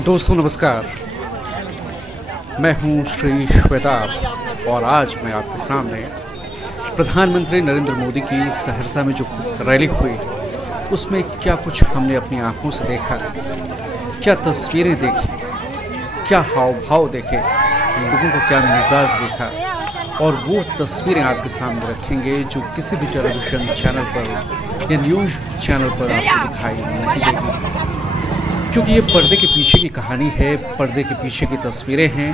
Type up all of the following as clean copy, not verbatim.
दोस्तों नमस्कार, मैं हूं श्री श्वेताब और आज मैं आपके सामने प्रधानमंत्री नरेंद्र मोदी की सहरसा में जो रैली हुई उसमें क्या कुछ हमने अपनी आंखों से देखा, क्या तस्वीरें देखी, क्या हाव भाव देखे, लोगों का क्या मिजाज देखा और वो तस्वीरें आपके सामने रखेंगे जो किसी भी टेलीविज़न चैनल पर या न्यूज़ चैनल पर आपको दिखाई नहीं देगी, क्योंकि ये पर्दे के पीछे की कहानी है, पर्दे के पीछे की तस्वीरें हैं।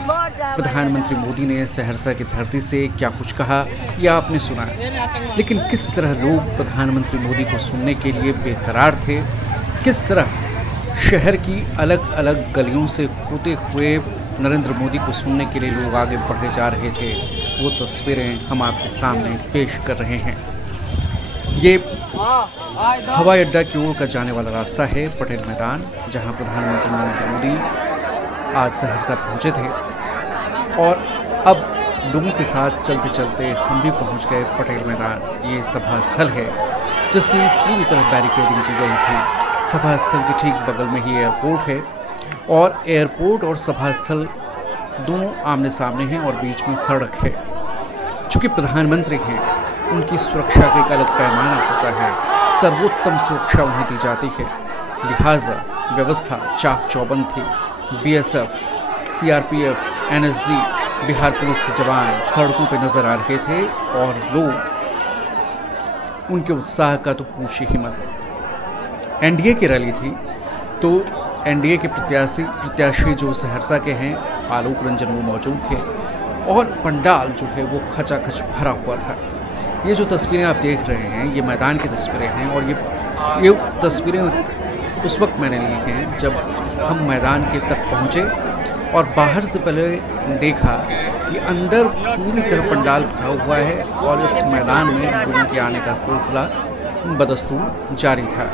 प्रधानमंत्री मोदी ने सहरसा की धरती से क्या कुछ कहा यह आपने सुना, लेकिन किस तरह लोग प्रधानमंत्री मोदी को सुनने के लिए बेकरार थे, किस तरह शहर की अलग अलग गलियों से कूदते हुए नरेंद्र मोदी को सुनने के लिए लोग आगे बढ़े जा रहे थे, वो तस्वीरें हम आपके सामने पेश कर रहे हैं। ये हवाई अड्डा की ओर का जाने वाला रास्ता है, पटेल मैदान, जहां प्रधानमंत्री नरेंद्र मोदी आज सहरसा पहुंचे थे और अब लोगों के साथ चलते चलते हम भी पहुंच गए पटेल मैदान। ये सभा स्थल है जिसकी पूरी तरह बैरिकेडिंग की गई थी। सभा स्थल के ठीक बगल में ही एयरपोर्ट है और एयरपोर्ट और सभा स्थल दोनों आमने सामने हैं और बीच में सड़क है। चूँकि प्रधानमंत्री हैं, उनकी सुरक्षा का एक अलग पैमाना होता है, सर्वोत्तम सुरक्षा उन्हें दी जाती है, लिहाजा व्यवस्था चाक चौबंद थी। BSF, CRPF, NSG, Bihar police के जवान सड़कों पर नजर आ रहे थे और लोग उनके उत्साह का तो पूछिए ही मत। एनडीए की रैली थी तो एनडीए के प्रत्याशी जो सहरसा के हैं आलोक रंजन वो मौजूद थे और पंडाल जो है वो खचाखच भरा हुआ था। ये जो तस्वीरें आप देख रहे हैं ये मैदान की तस्वीरें हैं और ये तस्वीरें उस वक्त मैंने ली हैं जब हम मैदान के तक पहुँचे और बाहर से पहले देखा कि अंदर पूरी तरह पंडाल भरा हुआ है और इस मैदान में लोगों के आने का सिलसिला बदस्तूर जारी था।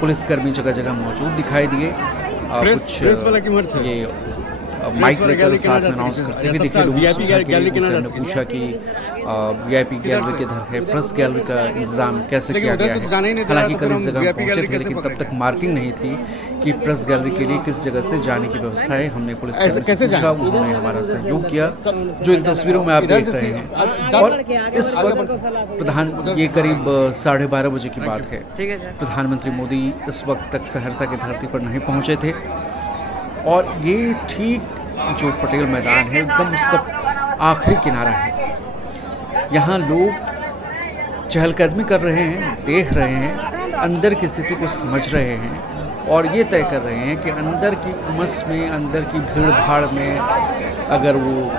पुलिसकर्मी जगह जगह मौजूद दिखाई दिए, कुछ ये माइक लेकर साथ में अनाउंस करते हुए दिखे लोगों के लिए। हमने पूछा कि वीआईपी गैलरी किधर है, प्रेस गैलरी का इंतजाम कैसे किया गया है। हालांकि कल इस जगह पहुंचे थे लेकिन तब तक मार्किंग नहीं थी कि प्रेस गैलरी के लिए किस जगह से जाने की व्यवस्था है। हमने पुलिस से पूछा, उन्होंने हमारा सहयोग किया, जो इन तस्वीरों में आप देख रहे हैं। और इस वक्त ये करीब 12:30 बजे की बात है। प्रधानमंत्री मोदी इस वक्त तक सहरसा की धरती पर नहीं पहुंचे थे और ये ठीक जो पटेल मैदान है एकदम उसका आखिरी किनारा है। यहाँ लोग चहलकदमी कर रहे हैं, देख रहे हैं, अंदर की स्थिति को समझ रहे हैं और ये तय कर रहे हैं कि अंदर की उमस में, अंदर की भीड़ भाड़ में अगर वो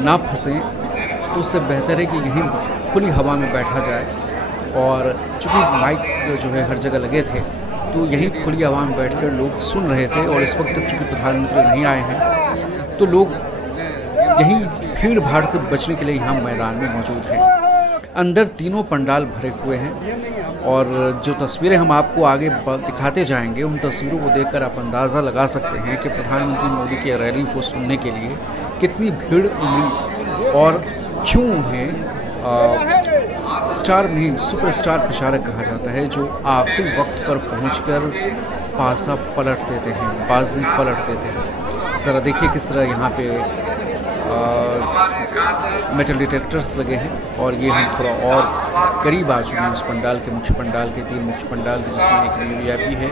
ना फंसें तो उससे बेहतर है कि यहीं खुली हवा में बैठा जाए। और चूँकि माइक जो है हर जगह लगे थे तो यहीं खुली हवा में बैठकर लोग सुन रहे थे और इस वक्त तक चूँकि प्रधानमंत्री नहीं आए हैं तो लोग यहीं भीड़ भाड़ से बचने के लिए यहाँ मैदान में मौजूद हैं। अंदर तीनों पंडाल भरे हुए हैं और जो तस्वीरें हम आपको आगे दिखाते जाएंगे उन तस्वीरों को देखकर आप अंदाज़ा लगा सकते हैं कि प्रधानमंत्री मोदी की रैली को सुनने के लिए कितनी भीड़ उमड़ी और क्यों उन्हें स्टार नहीं सुपरस्टार प्रचारक कहा जाता है, जो आखिरी वक्त पर पहुंचकर पासा पलट देते हैं, बाजी पलट देते हैं। ज़रा देखिए किस तरह यहाँ पे मेटल डिटेक्टर्स लगे हैं और ये हम थोड़ा और करीब आ चुके हैं उस पंडाल के, मुख्य पंडाल के, 3 मुख्य पंडाल के, जिसमें एक वीआईपी है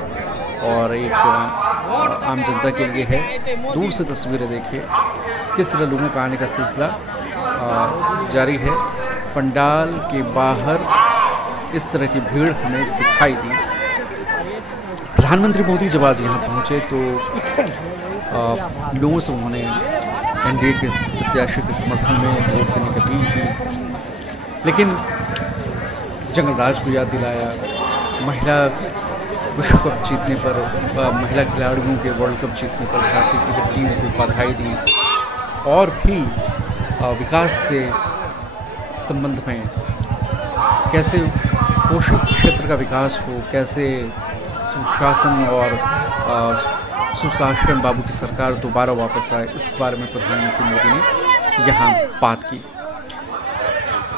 और एक आम जनता के लिए है। दूर से तस्वीरें देखिए किस तरह लोगों का आने का सिलसिला जारी है। पंडाल के बाहर इस तरह की भीड़ हमें दिखाई दी। प्रधानमंत्री मोदी जब आज यहाँ पहुँचे तो लोगों से उन्होंने एनडीए के प्रत्याशी के समर्थन में वोट देने की अपील की, लेकिन जंगल राज को याद दिलाया, महिला विश्व कप जीतने पर, महिला खिलाड़ियों के वर्ल्ड कप जीतने पर भारतीय क्रिकेट टीम को बधाई दी और भी विकास से संबंध में कैसे पोषित क्षेत्र का विकास हो, कैसे सुशासन और सुशासन बाबू की सरकार दोबारा वापस आए, इस बारे में प्रधानमंत्री मोदी ने यहाँ बात की।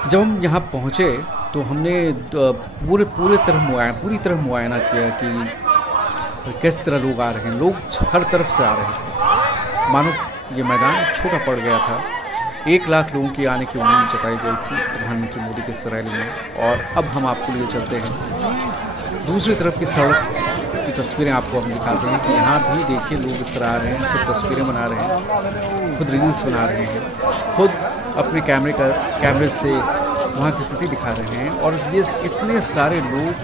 जब हम यहाँ पहुँचे तो हमने पूरी तरह मुआयना किया कि किस तरह लोग आ रहे हैं, लोग हर तरफ से आ रहे हैं। मानो ये मैदान छोटा पड़ गया था। 1 लाख लोगों की आने की उम्मीद जताई गई थी प्रधानमंत्री मोदी के इस रैली में, और अब हम आपको लिए चलते हैं दूसरी तरफ की सड़क की तस्वीरें आपको हम दिखाते हैं कि यहाँ भी देखिए लोग इस तरह आ रहे हैं, खुद तस्वीरें बना रहे हैं, खुद रील्स बना रहे हैं, खुद अपने कैमरे से वहाँ की स्थिति दिखा रहे हैं। और ये इतने सारे लोग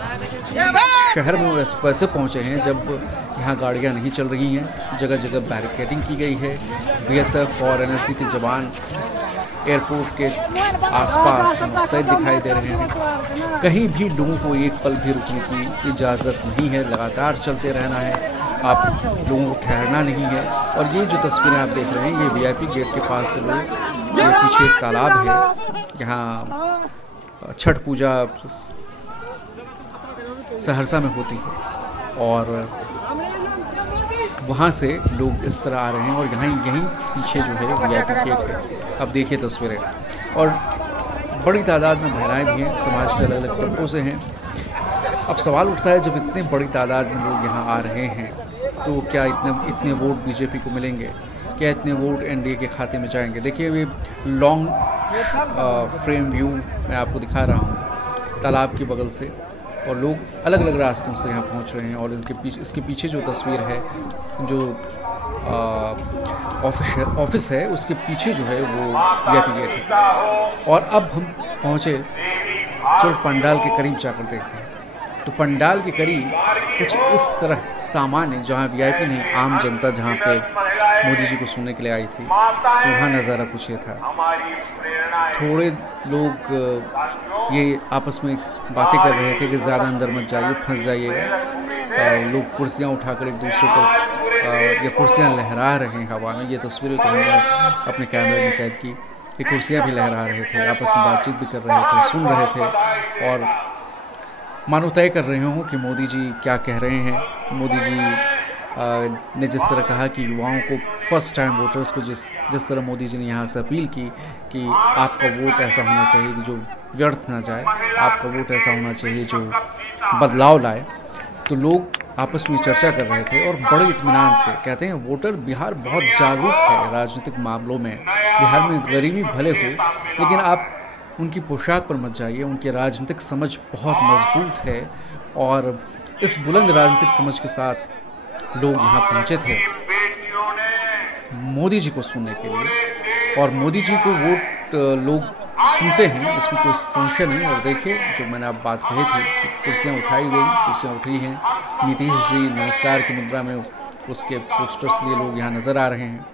शहर में वैसे पहुँचे हैं जब यहाँ गाड़ियाँ नहीं चल रही हैं, जगह जगह बैरिकेडिंग की गई है। बीएसएफ और एनएसजी के जवान एयरपोर्ट के आसपास मुस्तैद दिखाई दे रहे हैं। कहीं भी लोगों को एक पल भी रुकने की इजाज़त नहीं है, लगातार चलते रहना है, आप लोगों को ठहरना नहीं है। और ये जो तस्वीरें आप देख रहे हैं ये वीआईपी गेट के पास से लोग, ये पीछे एक तालाब है, यहाँ छठ पूजा सहरसा में होती है और वहाँ से लोग इस तरह आ रहे हैं। और यहीं पीछे जो है वीआईपी गेट है, अब देखिए तस्वीरें। और बड़ी तादाद में महिलाएं भी हैं, समाज के अलग अलग तबकों से हैं। अब सवाल उठता है जब इतनी बड़ी तादाद में लोग यहाँ आ रहे हैं तो क्या इतने वोट बीजेपी को मिलेंगे, क्या इतने वोट एनडीए के खाते में जाएंगे। देखिए ये लॉन्ग फ्रेम व्यू मैं आपको दिखा रहा हूँ तालाब के बगल से, और लोग अलग अलग रास्तों से यहाँ पहुँच रहे हैं। और इसके पीछे जो तस्वीर है, जो ऑफिस है उसके पीछे जो है वो वीआईपी गेट है। और अब हम पहुँचे, चलो पंडाल के करीब जाकर देखते हैं। तो पंडाल के करीब कुछ इस तरह सामान्य, जहाँ वीआईपी नहीं, आम जनता जहाँ पे मोदी जी को सुनने के लिए आई थी, तो वहाँ नज़ारा कुछ ये था। थोड़े लोग ये आपस में बातें कर रहे थे कि ज़्यादा अंदर मत जाइए, फंस जाइएगा। लोग कुर्सियाँ उठाकर एक दूसरे को, या कुर्सियाँ लहरा रहे हैं हवा में। ये तस्वीरें तो हमने अपने कैमरे में कैद की। ये कुर्सियाँ भी लहरा रहे थे, आपस में बातचीत भी कर रहे थे, सुन रहे थे और मानो तय कर रहे हों कि मोदी जी क्या कह रहे हैं। मोदी जी ने जिस तरह कहा कि युवाओं को, फर्स्ट टाइम वोटर्स को जिस तरह मोदी जी ने यहाँ से अपील की कि आपका वोट ऐसा होना चाहिए कि जो व्यर्थ ना जाए, आपका वोट ऐसा होना चाहिए जो बदलाव लाए। तो लोग आपस में चर्चा कर रहे थे और बड़े इत्मीनान से कहते हैं वोटर बिहार बहुत जागरूक है राजनीतिक मामलों में। बिहार में गरीबी भले हो, लेकिन आप उनकी पोशाक पर मत जाइए, उनकी राजनीतिक समझ बहुत मजबूत है। और इस बुलंद राजनीतिक समझ के साथ लोग यहाँ पहुँचे थे मोदी जी को सुनने के लिए। और मोदी जी को वोट लोग सुनते हैं, इसमें कोई संशय नहीं। और देखिए जो मैंने आप बात कही थी कि कुर्सियाँ उठाई गई, कुर्सियाँ उठी हैं। नीतीश जी नमस्कार की मुद्रा में उसके पोस्टर्स लिए लोग यहाँ नज़र आ रहे हैं।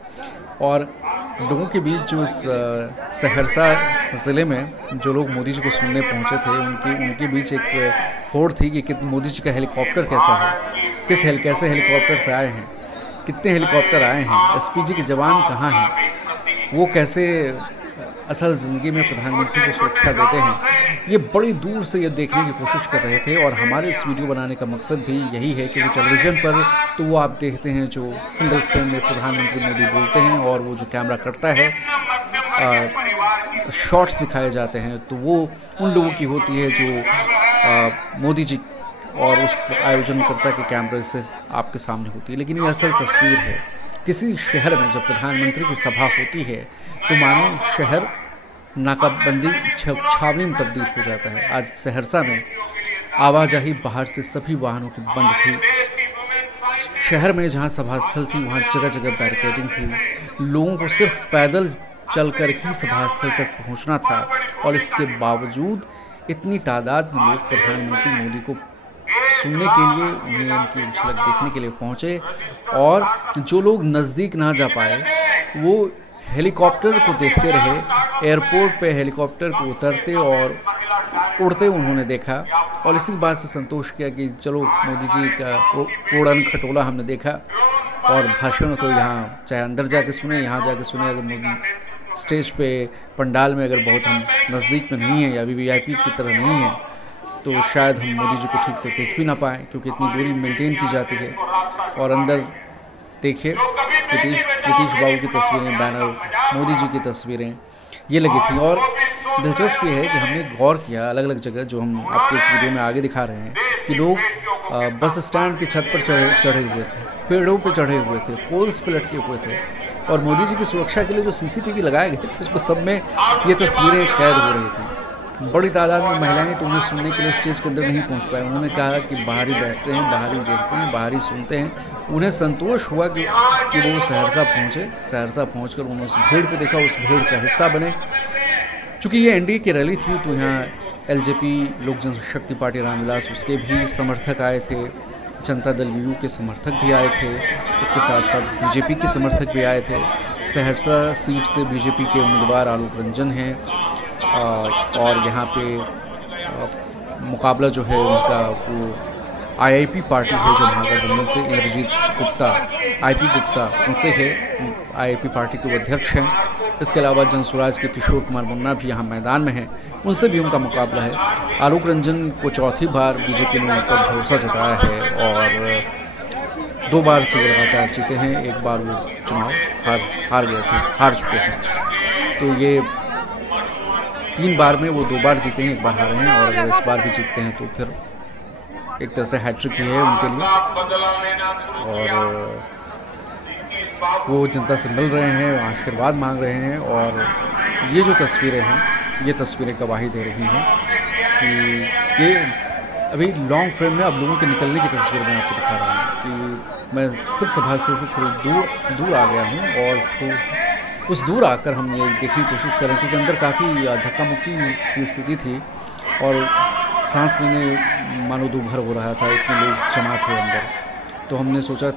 और लोगों के बीच जो इस सहरसा ज़िले में जो लोग मोदी जी को सुनने पहुंचे थे, उनके बीच एक होड़ थी कि मोदी जी का हेलीकॉप्टर कैसा है, कैसे हेलीकॉप्टर से आए हैं, कितने हेलीकॉप्टर आए हैं, एसपीजी के जवान कहाँ हैं, वो कैसे असल ज़िंदगी में प्रधानमंत्री को सुरक्षा देते हैं। ये बड़ी दूर से ये देखने की कोशिश कर रहे थे। और हमारे इस वीडियो बनाने का मकसद भी यही है, क्योंकि टेलीविज़न पर तो वो आप देखते हैं जो सिंगल फ्रेम में प्रधानमंत्री मोदी बोलते हैं और वो जो कैमरा करता है शॉट्स दिखाए जाते हैं, तो वो उन लोगों की होती है जो मोदी जी और उस आयोजनकर्ता के कैमरे से आपके सामने होती है। लेकिन ये असल तस्वीर है। किसी शहर में जब प्रधानमंत्री की सभा होती है तो मानो शहर नाकाबंदी छावनी में तब्दील हो जाता है। आज सहरसा में आवाजाही बाहर से सभी वाहनों की बंद थी। शहर में जहां सभा स्थल थी वहां जगह जगह बैरिकेडिंग थी। लोगों को सिर्फ पैदल चलकर ही सभा स्थल तक पहुंचना था। और इसके बावजूद इतनी तादाद में लोग प्रधानमंत्री मोदी को सुनने के लिए, उन्हें उनकी झलक देखने के लिए पहुंचे। और जो लोग नज़दीक ना जा पाए वो हेलीकॉप्टर को देखते रहे। एयरपोर्ट पे हेलीकॉप्टर को उतरते और उड़ते उन्होंने देखा और इसी बात से संतोष किया कि चलो मोदी जी का उड़न खटोला हमने देखा। और भाषण तो यहाँ चाहे अंदर जाके सुने, यहाँ जाके सुने, अगर मोदी स्टेज पे पंडाल में अगर बहुत हम नज़दीक में नहीं हैं या अभी वीआईपी की तरह नहीं है तो शायद हम मोदी जी को ठीक से देख भी ना पाएँ, क्योंकि इतनी दूरी मेंटेन की जाती है। और अंदर देखिए नीतीश बाबू की तस्वीरें, बैनर, मोदी जी की तस्वीरें ये लगी थी। और दिलचस्प ये है कि हमने गौर किया अलग अलग जगह, जो हम आपको इस वीडियो में आगे दिखा रहे हैं, कि लोग बस स्टैंड की छत पर चढ़े हुए थे, पेड़ों पे चढ़े हुए थे, पोल्स पे लटके हुए थे, और मोदी जी की सुरक्षा के लिए जो सीसीटीवी लगाए गए थे उसमें सब में ये तस्वीरें कैद हो रही थी। बड़ी तादाद में महिलाएं तो उन्हें सुनने के लिए स्टेज के अंदर नहीं पहुंच पाए। उन्होंने कहा कि बाहर ही बैठते हैं, बाहर ही देखते हैं, बाहर ही सुनते हैं। उन्हें संतोष हुआ कि वो सहरसा पहुंचे। सहरसा पहुंचकर उन्होंने उस भीड़ को देखा, उस भीड़ का हिस्सा बने। चूँकि ये एनडीए की रैली थी तो यहाँ एलजेपी लोक जनशक्ति पार्टी रामविलास उसके भी समर्थक आए थे, जनता दल यूयू के समर्थक भी आए थे, इसके साथ साथ बीजेपी के समर्थक भी आए थे। सहरसा सीट से बीजेपी के उम्मीदवार आलोक रंजन हैं, और यहाँ पे मुकाबला जो है उनका वो आईआईपी पार्टी है जो महागठबंधन से इंद्रजीत गुप्ता, आईपी गुप्ता उनसे है, आईआईपी पार्टी के वो अध्यक्ष हैं। इसके अलावा जनसुराज के किशोर कुमार मुन्ना भी यहाँ मैदान में हैं, उनसे भी उनका मुकाबला है। आलोक रंजन को चौथी बार बीजेपी ने उन पर भरोसा जताया है और 2 बार से वो लगातार जीते हैं। एक बार वो चुनाव हार गए थे, हार चुके हैं। तो ये 3 बार में वो 2 बार जीते हैं, 1 बार हारे हैं, और अगर इस बार भी जीतते हैं तो फिर एक तरह से हैट्रिक ही है उनके लिए। और वो जनता से मिल रहे हैं, आशीर्वाद मांग रहे हैं, और ये जो तस्वीरें हैं, ये तस्वीरें गवाही दे रही हैं कि ये अभी लॉन्ग फ्रेम में अब लोगों के निकलने की तस्वीर मैं आपको दिखा रहा हूँ कि मैं खुद सभास्थल से थोड़ी दूर आ गया हूँ, और उस दूर आकर हम ये देखने की कोशिश करें, क्योंकि अंदर काफ़ी धक्का मुक्की सी स्थिति थी और सांस लेने मानो दूभर हो रहा था, इतने लोग जमा थे अंदर। तो हमने सोचा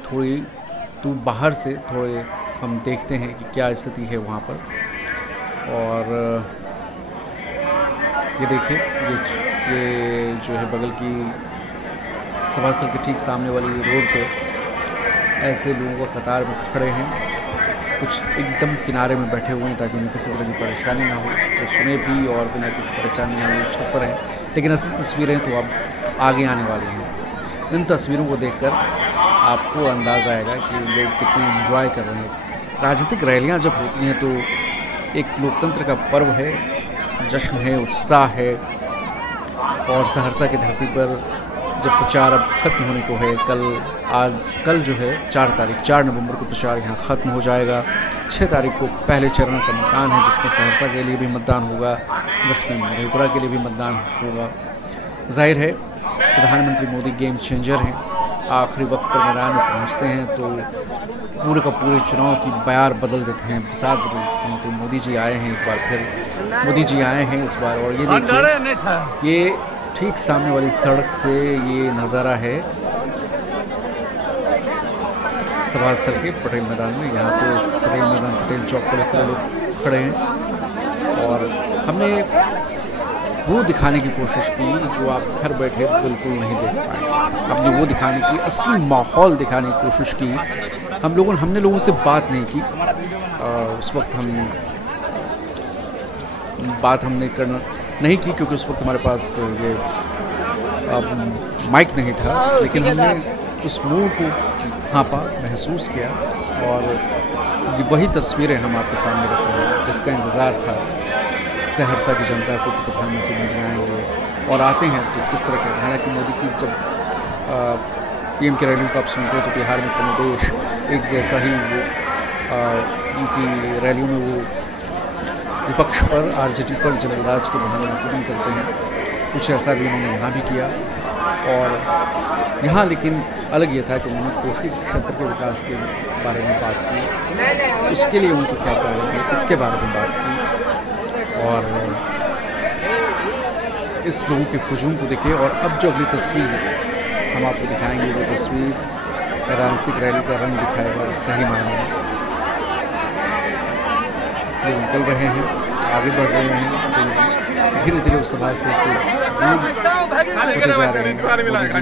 तो बाहर से थोड़े हम देखते हैं कि क्या स्थिति है वहाँ पर। और ये देखिए, ये जो है बगल की सभास्थल के ठीक सामने वाली रोड पे ऐसे लोगों का कतार में खड़े हैं, कुछ एकदम किनारे में बैठे हुए हैं ताकि उन्हें किसी तरह की परेशानी ना हो, तो सुने भी और बिना किसी परेशानी ना हो छत पर हैं। लेकिन असली तस्वीरें तो अब आगे आने वाली हैं। इन तस्वीरों को देखकर आपको अंदाज़ा आएगा कि लोग कितने एंजॉय कर रहे हैं। राजनीतिक रैलियां जब होती हैं तो एक लोकतंत्र का पर्व है, जश्न है, उत्साह है। और सहरसा की धरती पर जब प्रचार अब ख़त्म होने को है, कल जो है 4 नवंबर को प्रचार यहाँ ख़त्म हो जाएगा। 6 तारीख को पहले चरण का मतदान है, जिसमें सहरसा के लिए भी मतदान होगा, जिसमें मधेपुरा के लिए भी मतदान होगा। जाहिर है प्रधानमंत्री मोदी गेम चेंजर हैं, आखिरी वक्त पर मैदान में पहुँचते हैं तो पूरे का पूरे चुनाव की बयार बदल देते हैं, बिसात बदल देते हैं। तो मोदी जी आए हैं, एक बार फिर मोदी जी आए हैं इस बार। और ये देखिए, ये ठीक सामने वाली सड़क से ये नज़ारा है सभास्थल के पटेल मैदान में। यहाँ पे इस पटेल मैदान, पटेल चौक पर इस तरह लोग खड़े हैं, और हमने वो दिखाने की कोशिश की जो आप घर बैठे बिल्कुल नहीं देख पाए। हमने वो दिखाने की, असली माहौल दिखाने की कोशिश की। हमने लोगों से बात नहीं की, उस वक्त हमने करना नहीं की क्योंकि उस वक्त हमारे पास ये माइक नहीं था। लेकिन हमने उस मूड को हाँपा, महसूस किया, और वही तस्वीरें हम आपके सामने रख रहे हैं जिसका इंतज़ार था सहरसा की जनता को कि प्रधानमंत्री मोदी आएंगे, और आते हैं तो किस तरह के। हालांकि मोदी की जब पीएम की रैलियों को आप सुनते हो तो बिहार में कमोबेश एक जैसा ही वो उनकी रैलियों में वो विपक्ष पर, आरजेडी पर जनराज के बहाने आक्रमण करते हैं। कुछ ऐसा भी उन्होंने यहाँ भी किया। और यहाँ लेकिन अलग ये था कि उन्होंने कोशी क्षेत्र के विकास के बारे में बात की, उसके लिए उनको क्या करना है इसके बारे में बात की। और इस लोगों के हुजूम को देखिए। और अब जो अगली तस्वीर हम आपको दिखाएंगे वो तस्वीर राजनीतिक रैली का रंग दिखाएगा सही मायने में। लोग निकल रहे हैं, आगे बढ़ रहे हैं, धीरे धीरे उस सभा से दूर होते जा रहे हैं। मोदी जी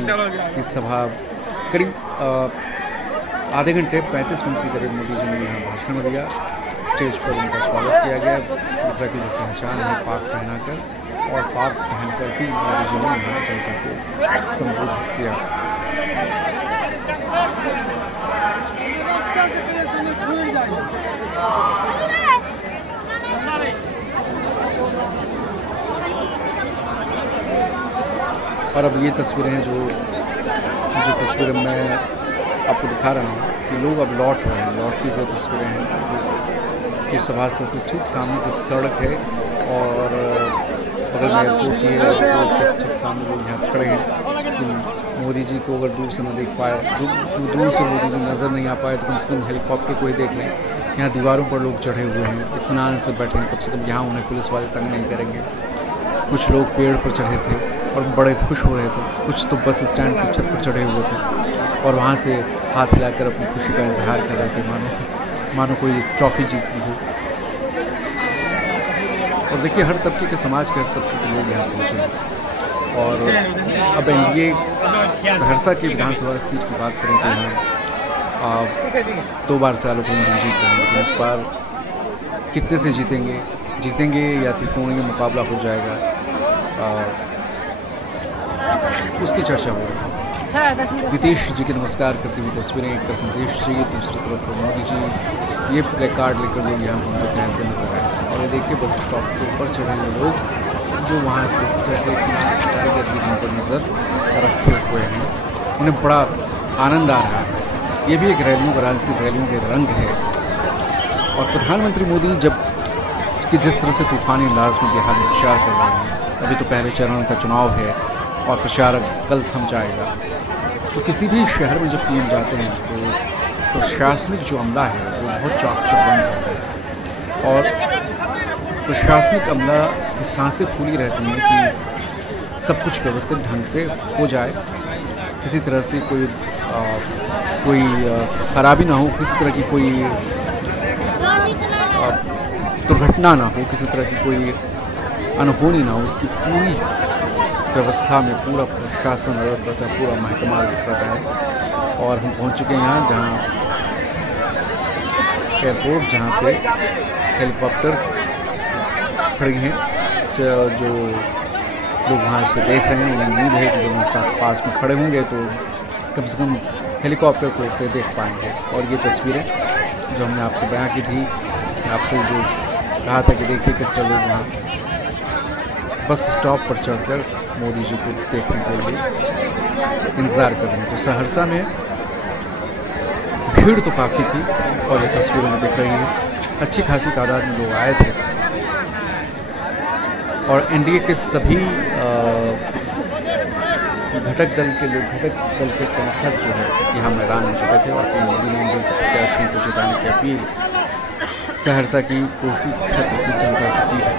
की सभा करीब आधे घंटे 35 मिनट के करीब मोदी जी ने यहाँ भाषण दिया। स्टेज पर उनका स्वागत किया गया, मिथिला की जो पहचान है पाग पहनाकर, और पाग पहनकर भी मोदी जी ने यहाँ जनता को संबोधित किया। और अब ये तस्वीरें हैं जो तस्वीरें मैं आपको दिखा रहा हूँ कि लोग अब लौट रहे हैं, लौटती हुई तस्वीरें हैं कि सभा स्थल से ठीक सामने की सड़क है और बगल में एयरपोर्ट ही है, एयरपोर्ट के ठीक सामने लोग यहाँ खड़े हैं कि मोदी जी को अगर दूर से न देख पाए, दूर से मोदी जी नज़र नहीं आ पाए तो कम से कम हेलीकॉप्टर को ही देख लें। यहाँ दीवारों पर लोग चढ़े हुए हैं, इत्मीनान से बैठे हैं, कम से कम यहाँ उन्हें पुलिस वाले तंग नहीं करेंगे। कुछ लोग पेड़ पर चढ़े थे और बड़े खुश हो रहे थे, कुछ तो बस स्टैंड की छत पर चढ़े हुए थे और वहाँ से हाथ हिलाकर अपनी खुशी का इजहार कर रहे थे, मानो कोई ट्रॉफी जीती हो। और देखिए हर तबके के समाज के हर तबके के लोग यहाँ पहुँचे हैं। और अब एनडीए सहरसा की विधानसभा सीट की बात करें तो यहाँ 2 बार से आलोक रंजन जीत रहे हैं, लेकिन इस बार कितने से जीतेंगे या त्रिकोणीय मुकाबला हो जाएगा, उसकी चर्चा हो रही है। नीतीश जी की नमस्कार करती हुई तस्वीरें, एक तरफ नीतीश जी दूसरी तरफ मोदी जी, ये प्ले कार्ड लेकर लोग यहाँ घूमते टहलते नजर आए। और ये देखिए बस स्टॉप के ऊपर चढ़े हुए लोग जो वहाँ से चढ़ते सारी गतिविधियों पर नज़र रखे हुए हैं, उन्हें बड़ा आनंद आ रहा है। ये भी एक रैलियों का, राजनीतिक रैलियों के रंग है। और प्रधानमंत्री मोदी जब कि जिस तरह से तूफानी अंदाज में बिहार में प्रचार कर रहे हैं, अभी तो पहले चरण का चुनाव है और प्रचार कल थम जाएगा, तो किसी भी शहर में जब पीएम जाते हैं तो प्रशासनिक जो अमला है वो बहुत चाक चौबंद होता है और प्रशासनिक अमला की सांसें फूली रहती हैं कि सब कुछ व्यवस्थित ढंग से हो जाए, किसी तरह से कोई खराबी ना हो, किसी तरह की कोई दुर्घटना ना हो, किसी तरह की कोई अनहोनी ना हो। इसकी पूरी व्यवस्था में पूरा प्रशासन अलर्ट रहता है, पूरा महकमा अलर्ट रहता है। और हम पहुंच चुके हैं यहाँ जहाँ एयरपोर्ट, जहाँ पे हेलीकॉप्टर खड़ी हैं, जो लोग वहाँ से देख रहे हैं। उन्हें उम्मीद है कि जब हम साथ पास में खड़े होंगे तो कम से कम हेलीकॉप्टर को उड़ते देख पाएंगे। और ये तस्वीरें जो हमने आपसे बयां की थी, आपसे जो कहा था कि देखिए किस तरह लोग वहाँ बस स्टॉप पर चढ़कर मोदी जी को देखने के लिए इंतज़ार कर रहे हैं। तो सहरसा में भीड़ तो काफ़ी थी और ये तस्वीरों में दिख रही है, अच्छी खासी तादाद में लोग आए थे। और एनडीए के सभी घटक दल के समर्थक जो है यहाँ मैदान में जुटे थे और मोदी ने एनडीए के प्रत्याशियों को जिताने की अपील सहरसा की कोशी क्षेत्र की जनता से की है।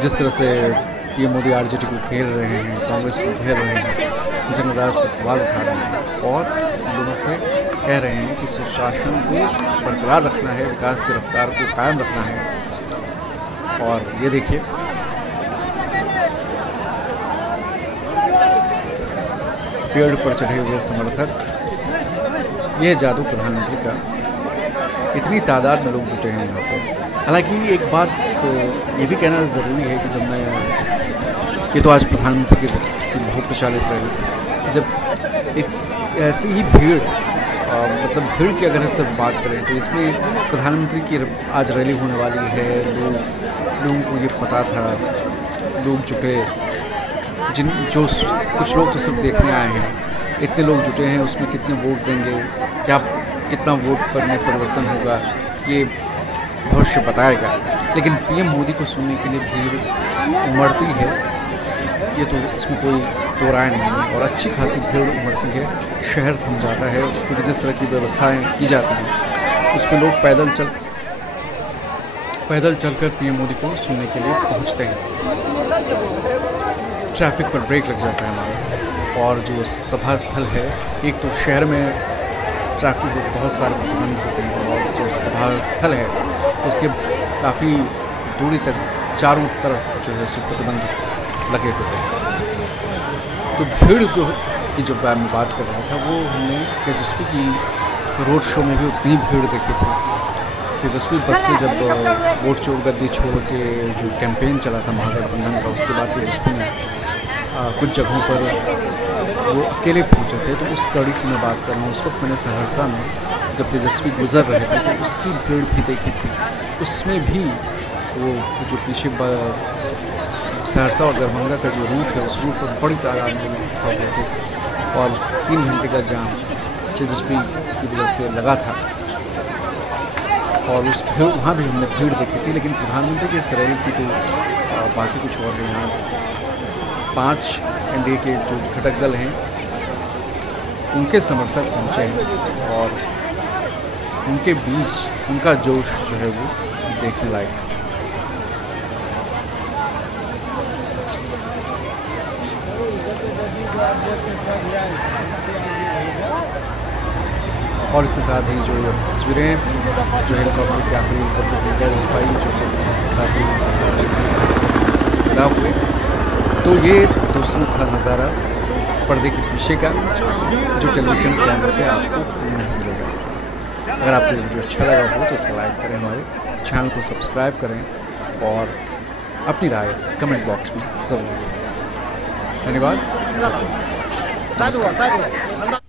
जिस तरह से ये मोदी आरजेडी को घेर रहे हैं, कांग्रेस को घेर रहे हैं, जनराज पर सवाल उठा रहे हैं और लोगों से कह रहे हैं कि सुशासन को बरकरार रखना है, विकास की रफ्तार को कायम रखना है। और ये देखिए पेड़ पर चढ़े हुए समर्थक, यह जादू प्रधानमंत्री का, इतनी तादाद में लोग जुटे हैं यहाँ पर। हालांकि एक बात तो ये भी कहना ज़रूरी है कि जब मैं ये तो आज प्रधानमंत्री की बहुत प्रचारित रैली थी, जब ऐसी ही भीड़ मतलब भीड़ की अगर सिर्फ बात करें तो इसमें प्रधानमंत्री की आज रैली होने वाली है, लोगों को ये पता था, लोग जुटे, कुछ लोग तो सिर्फ देखने आए हैं, इतने लोग जुटे हैं, उसमें कितने वोट देंगे, कितना वोट पर में परिवर्तन होगा, ये भविष्य बताएगा। लेकिन पीएम मोदी को सुनने के लिए भीड़ उमड़ती है, ये तो इसमें कोई दो राय नहीं है। और अच्छी खासी भीड़ उमड़ती है, शहर थम जाता है, क्योंकि जिस तरह की व्यवस्थाएं की जाती हैं उसमें लोग पैदल चलकर पीएम मोदी को सुनने के लिए पहुंचते हैं। ट्रैफिक पर ब्रेक लग जाता है हमारा। और जो सभा स्थल है, एक तो शहर में ट्रैफिक को बहुत सारे प्रतिबंध होते हैं और जो सभा स्थल है उसके काफ़ी दूरी तक चारों तरफ जो है प्रतिबंध लगे हुए हैं। तो भीड़ जो की जो मैं बात कर रहा था वो हमने तेजस्वी की रोड शो में भी उतनी ही भीड़ देखी थी। तेजस्वी बस से जब वोट चोर गद्दी छोड़ के जो कैंपेन चला था महागठबंधन का, उसके बाद तेजस्वी ने कुछ जगहों पर वो अकेले पहुंचे थे, तो उस कड़ी की मैं बात कर रहा हूँ। उस वक्त मैंने सहरसा में जब तेजस्वी गुजर रहे थे तो उसकी भीड़ भी देखी थी। उसमें भी वो जो पीछे सहरसा और दरभंगा का जो रूट है उस रूट पर बड़ी तादाद में लोग खड़े हुए थे और 3 घंटे का जाम तेजस्वी की वजह से लगा था। और उस भीड़ वहाँ भी हमने भीड़ देखी थी, लेकिन प्रधानमंत्री की इस रैली की तो बाकी कुछ और नहीं। यहाँ 5 एनडीए के जो घटक दल हैं उनके समर्थक पहुँचे हैं और उनके बीच उनका जोश जो है वो देखने लायक था। और इसके साथ ही जो तस्वीरें जो हेलीकॉप्टर के आखिरी दिखाई जो इसके साथ ही सुविधा हुए, तो ये दोस्तों था नज़ारा पर्दे के पीछे का जो टेलीविज़न कैमरे पे आपको नहीं मिलेगा। अगर आपको वीडियो अच्छा लगा हो तो इसे लाइक करें, हमारे चैनल को सब्सक्राइब करें और अपनी राय कमेंट बॉक्स में ज़रूर दें। धन्यवाद, नमस्कार।